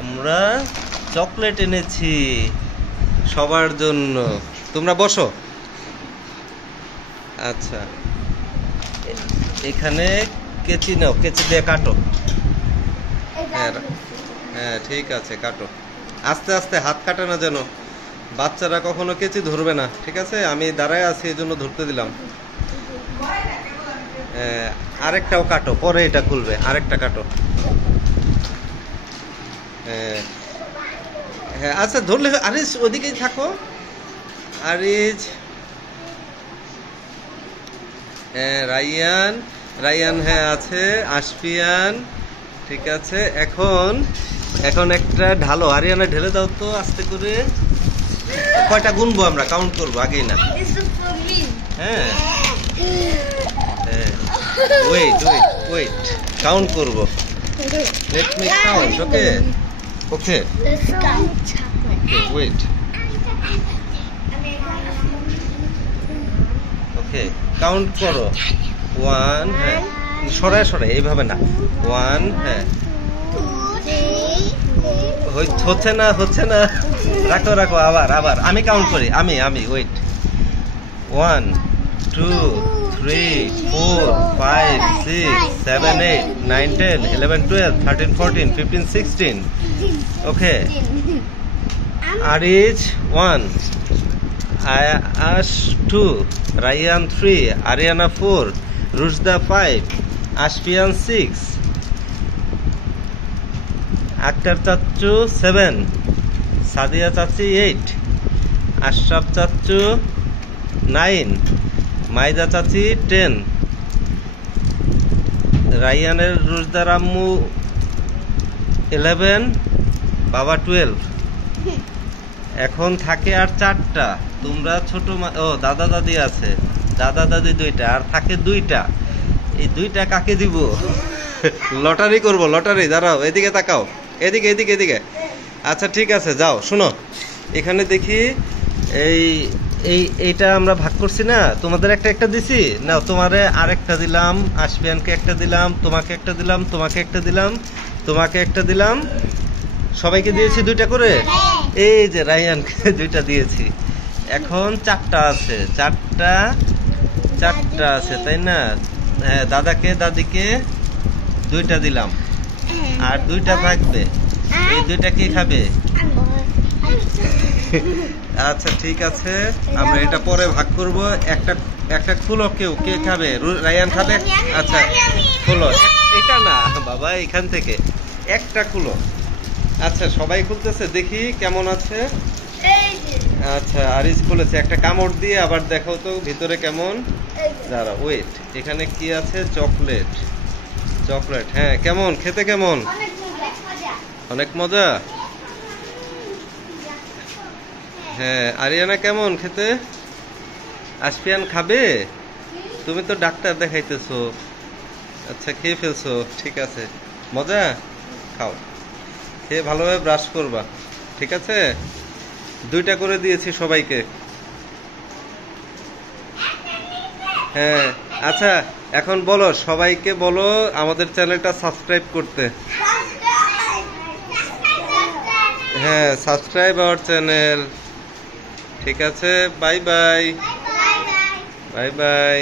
আমরা চকলেট এনেছি সবার জন্য। তোমরা বসো। আচ্ছা, এখানে কেচি নাও, কেচি দিয়ে কাটো। হ্যাঁ হ্যাঁ, ঠিক আছে, কাটো আস্তে আস্তে, হাত কাটে না যেন। বাচ্চারা কখনো কেচি ধরবে না, ঠিক আছে? আমি দাঁড়ায় আছি এই জন্য ধরতে দিলাম। আরেকটাও কাটো, পরে এটা খুলবে। আরেকটা কাটো। হ্যাঁ হ্যাঁ, আচ্ছা ধরলে। আরিজ ওদিকেই থাকো। আরিজ, হ্যাঁ রাইয়ান, রাইয়ান হ্যাঁ আছে। আশফিয়ান, ঠিক আছে। এখন এখন একটা ঢালো। আরিয়ানা ঢেলে দাও তো আস্তে করে। কয়টা গুনবো আমরা, কাউন্ট করবো আগেই না। হ্যাঁ হ্যাঁ, ওয়েট ওয়েট ওয়েট, কাউন্ট করবো। Let me count. Okay okay wait. Okay, count করো। 1, হ্যাঁ সরায় সরায়, এইভাবে না। 1, হ্যাঁ হচ্ছে না, হচ্ছে না। রাখো রাখো, আবার আবার আমি কাউন্ট করি। আমি ওয়েট। 1, 2, 3, 4, 5, 6, 7, 8, 9, 10, 11, 12, 13, 14, 15, 16. ওকে, আরিজ 1, আশ 2, রাইয়ান 3, আরিয়ানা 4, রুশদা 5, আশফিয়ান 6, আক্তার চাচ্চু 7, সাদিয়া চাচি 8, আশরাফ চাচ্চু 9, মাইদা চাচি 10, রাইয়ানের রুশদার আম্মু 11, বাবা 12। এখন থাকে আর 4টা। তোমরা ছোট, ও দাদা দাদি আছে, দাদা দাদি 2টা, আর থাকে 2টা। এই 2টা কাকে দিব? লটারি করব, লটারি। দাঁড়াও, এদিকে তাকাও, এদিকে এদিকে এদিকে। আচ্ছা ঠিক আছে, যাও শোনো। এখানে দেখি এইটা আমরা ভাগ করছি না, তোমাদের একটা একটা দিছি না। তোমারে আরেকটা দিলাম, আশফিয়ানকে একটা দিলাম, তোমাকে একটা দিলাম, তোমাকে একটা দিলাম, তোমাকে একটা দিলাম। সবাইকে দিয়েছি 2টা করে। এই যে রাইয়ানকে 2টা দিয়েছি। এখন 4টা আছে, 4টা আছে, তাই না? হ্যাঁ, দাদাকে দাদিকে 2টা দিলাম, আর 2টা থাকবে। এই 2টা কে খাবে? আচ্ছা ঠিক আছে, আমরা এটা পরে ভাগ করব। একটা একটা খুলো। কেউ কে খাবে? রাইয়ান খাবে। আচ্ছা খুলো। এটা না বাবা, এখান থেকে একটা খুলো। আচ্ছা সবাই খুলতেছে, দেখি কেমন আছে। আচ্ছা আরিজ খুলেছে। একটা কামড় দিয়ে আবার দেখো তো ভিতরে কেমন। দাঁড়া, ওয়েট। এখানে কি আছে? চকলেট। চকলেট, হ্যাঁ। কেমন খেতে? কেমন? অনেক মজা। হ্যাঁ, আরিয়ানা কেমন খেতে? আশফিয়ান খাবে? তুমি তো ডাক্তার দেখাইতেছো। আচ্ছা খেয়ে ফেলছো, ঠিক আছে। মজা? খাও। খেয়ে ভালোভাবে ব্রাশ করবা, ঠিক আছে? 2টা করে দিয়েছি সবাইকে। হ্যাঁ আচ্ছা, এখন বলো, সবাইকে বলো আমাদের চ্যানেলটা সাবস্ক্রাইব করতে। হ্যাঁ, সাবস্ক্রাইব আওয়ার চ্যানেল। ঠিক আছে, বাই বাই। Bye bye.